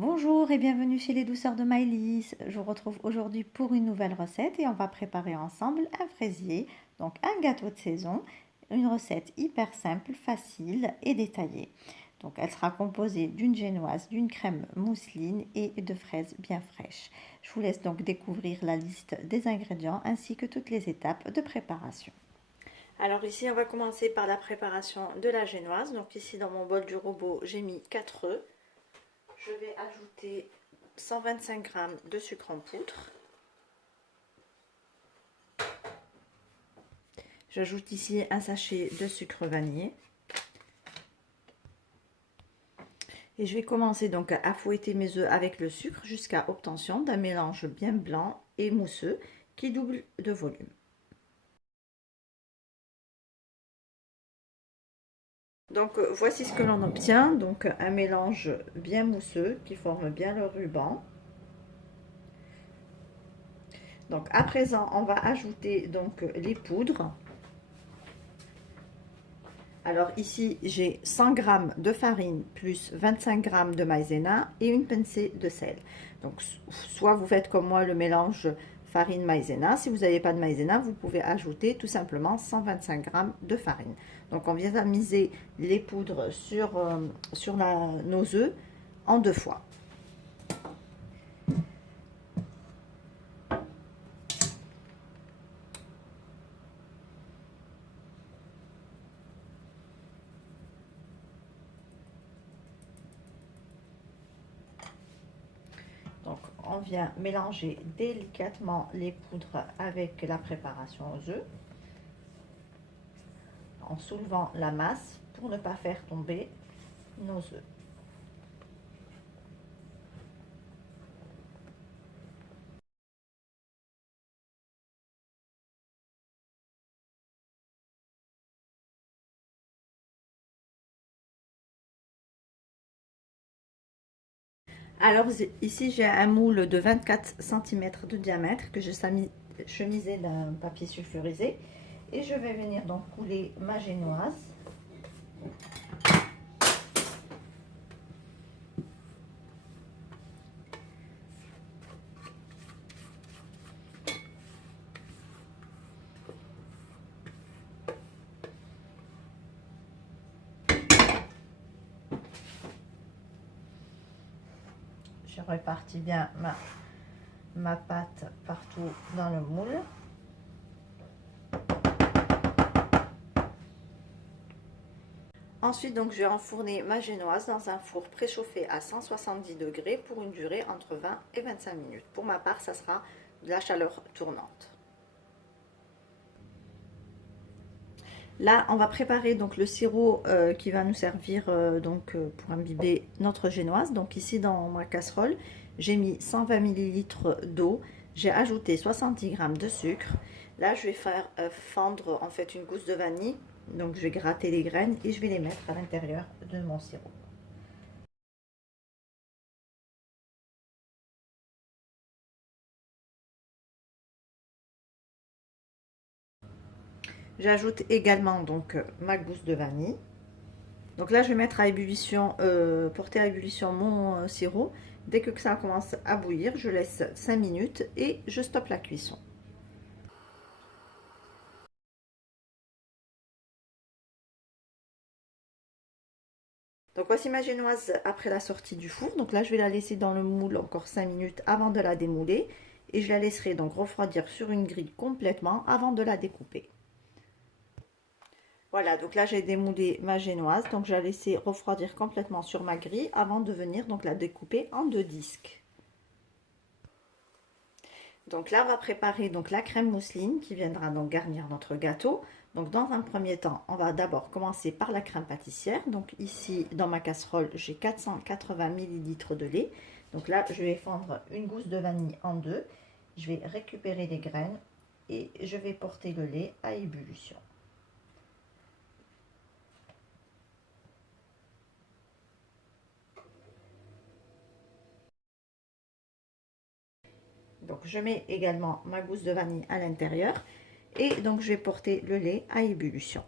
Bonjour et bienvenue chez les douceurs de Maëlys. Je vous retrouve aujourd'hui pour une nouvelle recette et on va préparer ensemble un fraisier, donc un gâteau de saison, une recette hyper simple, facile et détaillée. Donc elle sera composée d'une génoise, d'une crème mousseline et de fraises bien fraîches. Je vous laisse donc découvrir la liste des ingrédients ainsi que toutes les étapes de préparation. Alors ici on va commencer par la préparation de la génoise. Donc ici dans mon bol du robot j'ai mis 4 œufs. Je vais ajouter 125 g de sucre en poudre. J'ajoute ici un sachet de sucre vanillé. Et je vais commencer donc à fouetter mes œufs avec le sucre jusqu'à obtention d'un mélange bien blanc et mousseux qui double de volume. Donc voici ce que l'on obtient, donc un mélange bien mousseux qui forme bien le ruban. Donc à présent on va ajouter donc les poudres. Alors ici j'ai 100 g de farine plus 25 g de maïzena et une pincée de sel. Donc soit vous faites comme moi le mélange farine maïzena. Si vous n'avez pas de maïzena, vous pouvez ajouter tout simplement 125 g de farine. Donc on vient tamiser les poudres sur nos œufs en 2 fois. Donc on vient mélanger délicatement les poudres avec la préparation aux œufs en soulevant la masse pour ne pas faire tomber nos œufs. Alors ici j'ai un moule de 24 cm de diamètre que je chemisé d'un papier sulfurisé et je vais venir donc couler ma génoise. Je répartis bien ma pâte partout dans le moule. Ensuite, donc, je vais enfourner ma génoise dans un four préchauffé à 170 degrés pour une durée entre 20 et 25 minutes. Pour ma part, ça sera de la chaleur tournante. Là, on va préparer donc le sirop qui va nous servir pour imbiber notre génoise. Donc ici, dans ma casserole, j'ai mis 120 ml d'eau. J'ai ajouté 70 g de sucre. Là, je vais faire fondre en fait une gousse de vanille. Donc, je vais gratter les graines et je vais les mettre à l'intérieur de mon sirop. J'ajoute également donc ma gousse de vanille. Donc là, je vais mettre à ébullition, porter à ébullition mon sirop. Dès que ça commence à bouillir, je laisse 5 minutes et je stoppe la cuisson. Donc voici ma génoise après la sortie du four. Donc là, je vais la laisser dans le moule encore 5 minutes avant de la démouler. Et je la laisserai donc refroidir sur une grille complètement avant de la découper. Voilà, donc là j'ai démoulé ma génoise, donc je la laisser refroidir complètement sur ma grille avant de venir donc la découper en 2 disques. Donc là on va préparer donc la crème mousseline qui viendra donc garnir notre gâteau. Donc dans un premier temps, on va d'abord commencer par la crème pâtissière. Donc ici dans ma casserole, j'ai 480 ml de lait. Donc là je vais fondre une gousse de vanille en deux. Je vais récupérer les graines et je vais porter le lait à ébullition. Donc je mets également ma gousse de vanille à l'intérieur et donc je vais porter le lait à ébullition.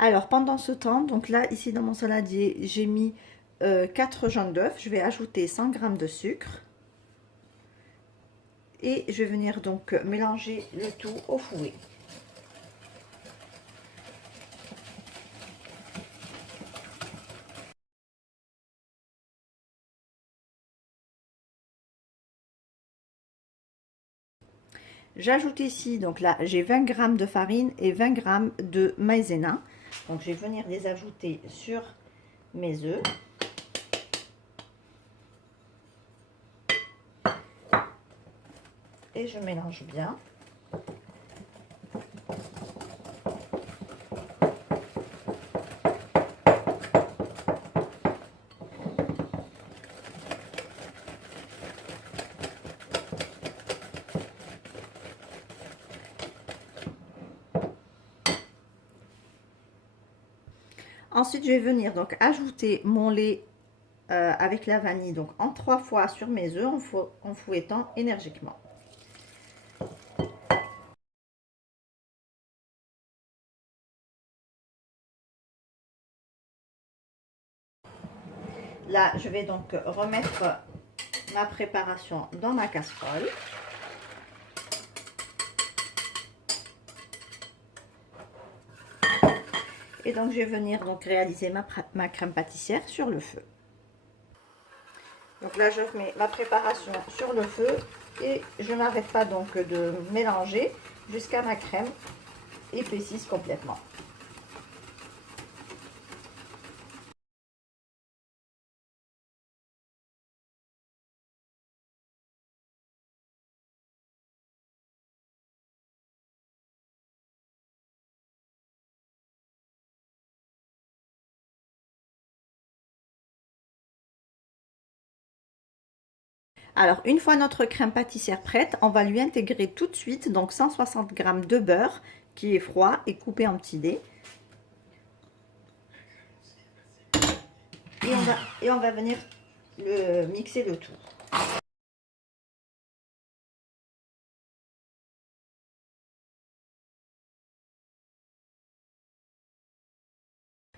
Alors pendant ce temps, donc là ici dans mon saladier, j'ai mis 4 jaunes d'œufs. Je vais ajouter 100 g de sucre. Et je vais venir donc mélanger le tout au fouet. J'ajoute ici, donc là j'ai 20 g de farine et 20 g de maïzena. Donc je vais venir les ajouter sur mes œufs. Et je mélange bien. Ensuite, je vais venir donc ajouter mon lait avec la vanille donc en 3 fois sur mes œufs en fouettant énergiquement. Là, je vais donc remettre ma préparation dans ma casserole. Et donc, je vais venir donc réaliser ma crème pâtissière sur le feu. Donc là, je mets ma préparation sur le feu et je n'arrête pas donc de mélanger jusqu'à ma crème épaississe complètement. Alors, une fois notre crème pâtissière prête, on va lui intégrer tout de suite donc 160 g de beurre qui est froid et coupé en petits dés. Et on va venir mixer le tout.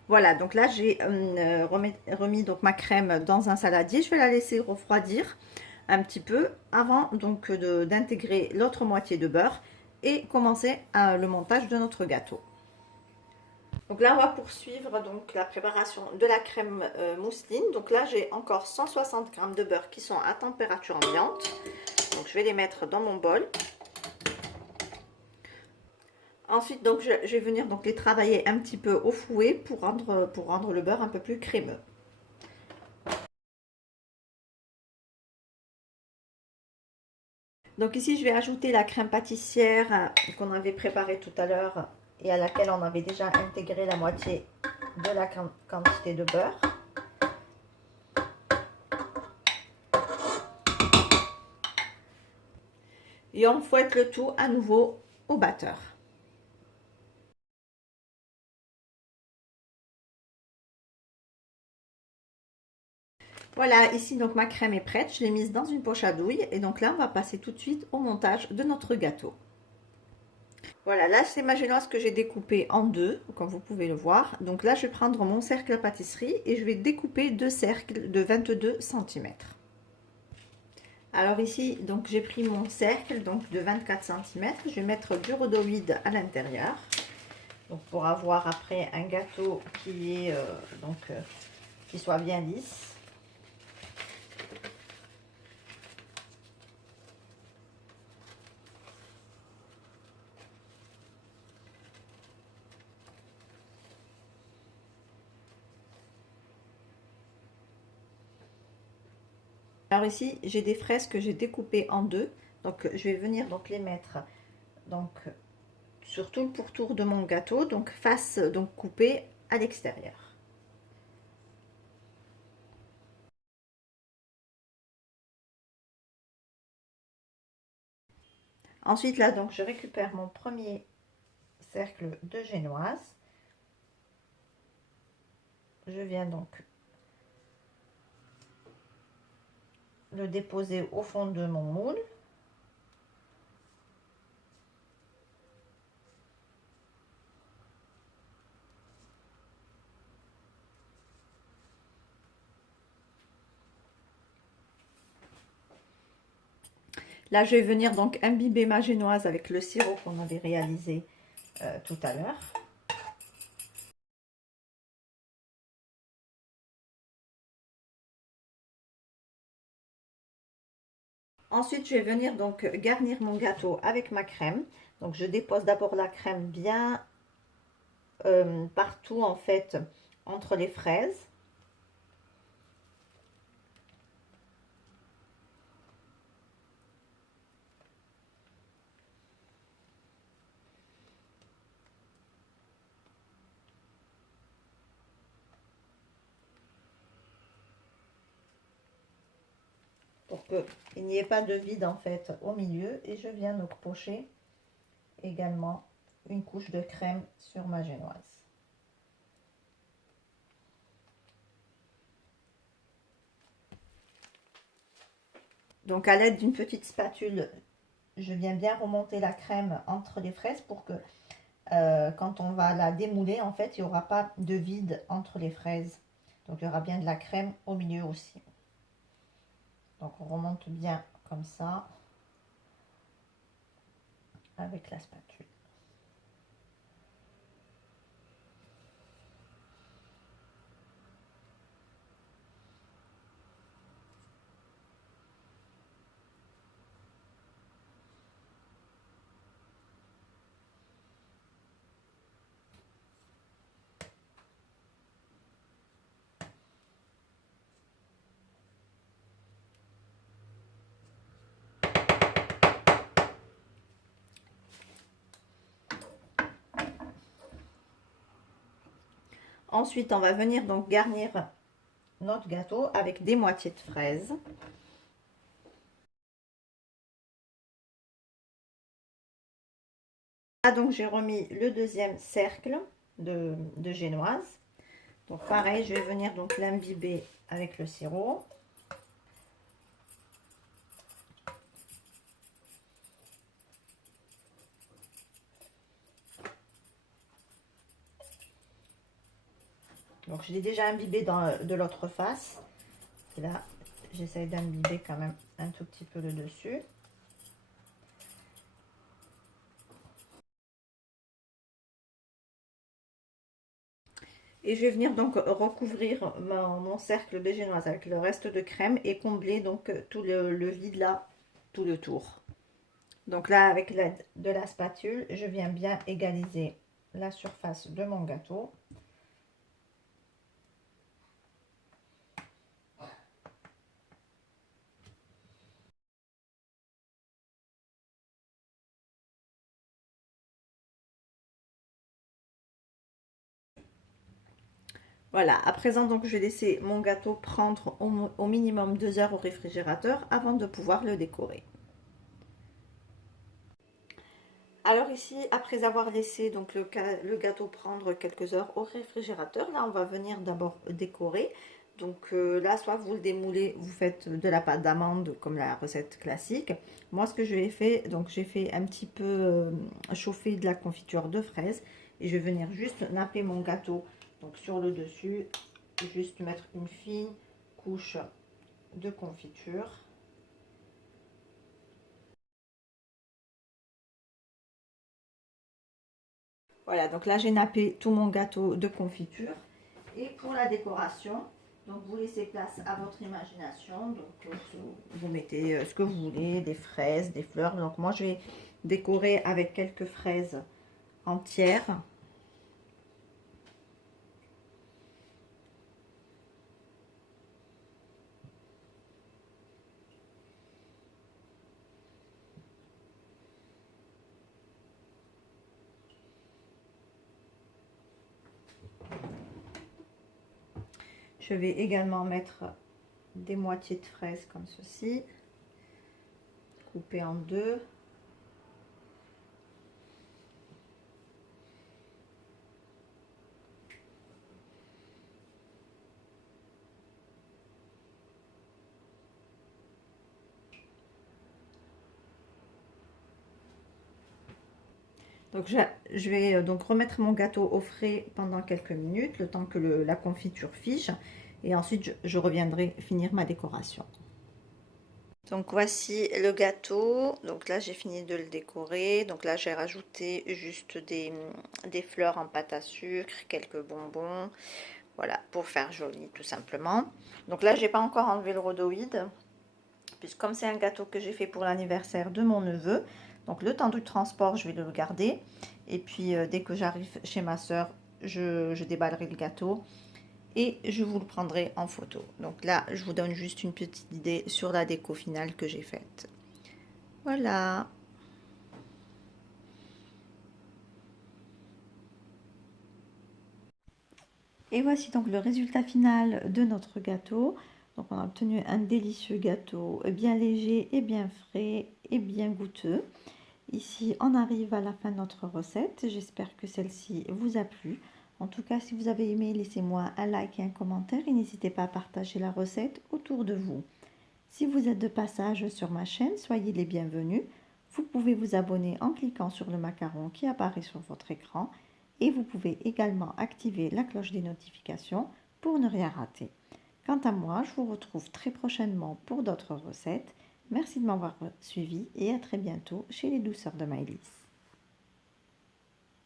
Voilà, donc là j'ai remis donc ma crème dans un saladier. Je vais la laisser refroidir un petit peu avant donc d'intégrer l'autre moitié de beurre et commencer le montage de notre gâteau. Donc là on va poursuivre donc la préparation de la crème mousseline. Donc là j'ai encore 160 g de beurre qui sont à température ambiante. Donc je vais les mettre dans mon bol. Ensuite, donc, je vais venir donc les travailler un petit peu au fouet pour rendre le beurre un peu plus crémeux. Donc ici, je vais ajouter la crème pâtissière qu'on avait préparée tout à l'heure et à laquelle on avait déjà intégré la moitié de la quantité de beurre. Et on fouette le tout à nouveau au batteur. Voilà, ici donc ma crème est prête, je l'ai mise dans une poche à douille et donc là on va passer tout de suite au montage de notre gâteau. Voilà, là c'est ma génoise que j'ai découpée en deux, comme vous pouvez le voir. Donc là je vais prendre mon cercle à pâtisserie et je vais découper deux cercles de 22 cm. Alors ici, donc j'ai pris mon cercle donc de 24 cm. Je vais mettre du rhodoïde à l'intérieur. Donc pour avoir après un gâteau qui soit bien lisse. Alors ici, j'ai des fraises que j'ai découpées en deux. Donc je vais venir donc les mettre donc sur tout le pourtour de mon gâteau, donc face donc coupée à l'extérieur. Ensuite là donc je récupère mon premier cercle de génoise. Je viens donc le déposer au fond de mon moule. Là, je vais venir donc imbiber ma génoise avec le sirop qu'on avait réalisé tout à l'heure. Ensuite, je vais venir donc garnir mon gâteau avec ma crème. Donc, je dépose d'abord la crème bien partout en fait entre les fraises. Pour qu'il n'y ait pas de vide en fait au milieu, et je viens donc pocher également une couche de crème sur ma génoise. Donc à l'aide d'une petite spatule, je viens bien remonter la crème entre les fraises pour que quand on va la démouler, en fait, il n'y aura pas de vide entre les fraises. Donc il y aura bien de la crème au milieu aussi. Donc on remonte bien comme ça avec la spatule. Ensuite, on va venir donc garnir notre gâteau avec des moitiés de fraises. Là, donc j'ai remis le deuxième cercle de génoise. Donc pareil, je vais venir donc l'imbiber avec le sirop. Donc je l'ai déjà imbibé de l'autre face. Et là, j'essaye d'imbiber quand même un tout petit peu le dessus. Et je vais venir donc recouvrir mon cercle de génoise avec le reste de crème et combler donc tout le vide là, tout le tour. Donc là, avec l'aide de la spatule, je viens bien égaliser la surface de mon gâteau. Voilà, à présent donc je vais laisser mon gâteau prendre au minimum 2 heures au réfrigérateur avant de pouvoir le décorer. Alors ici, après avoir laissé donc le gâteau prendre quelques heures au réfrigérateur, là on va venir d'abord décorer. Donc là, soit vous le démoulez, vous faites de la pâte d'amande comme la recette classique. Moi, ce que je vais faire, donc j'ai fait un petit peu chauffer de la confiture de fraises et je vais venir juste napper mon gâteau donc sur le dessus, juste mettre une fine couche de confiture. Voilà, donc là j'ai nappé tout mon gâteau de confiture. Et pour la décoration, donc vous laissez place à votre imagination. Donc vous mettez ce que vous voulez, des fraises, des fleurs. Donc moi je vais décorer avec quelques fraises entières. Je vais également mettre des moitiés de fraises comme ceci, coupées en deux. Donc je vais donc remettre mon gâteau au frais pendant quelques minutes, le temps que la confiture fige. Et ensuite je reviendrai finir ma décoration. Donc voici le gâteau. Donc là j'ai fini de le décorer. Donc là j'ai rajouté juste des fleurs en pâte à sucre, quelques bonbons. Voilà, pour faire joli tout simplement. Donc là j'ai pas encore enlevé le rhodoïde. Puisque comme c'est un gâteau que j'ai fait pour l'anniversaire de mon neveu. Donc le temps du transport je vais le garder. Et puis dès que j'arrive chez ma soeur, je déballerai le gâteau. Et je vous le prendrai en photo. Donc là, je vous donne juste une petite idée sur la déco finale que j'ai faite. Voilà. Et voici donc le résultat final de notre gâteau. Donc on a obtenu un délicieux gâteau bien léger et bien frais et bien goûteux. Ici, on arrive à la fin de notre recette. J'espère que celle-ci vous a plu. En tout cas, si vous avez aimé, laissez-moi un like et un commentaire et n'hésitez pas à partager la recette autour de vous. Si vous êtes de passage sur ma chaîne, soyez les bienvenus. Vous pouvez vous abonner en cliquant sur le macaron qui apparaît sur votre écran et vous pouvez également activer la cloche des notifications pour ne rien rater. Quant à moi, je vous retrouve très prochainement pour d'autres recettes. Merci de m'avoir suivi et à très bientôt chez les douceurs de Maëlys.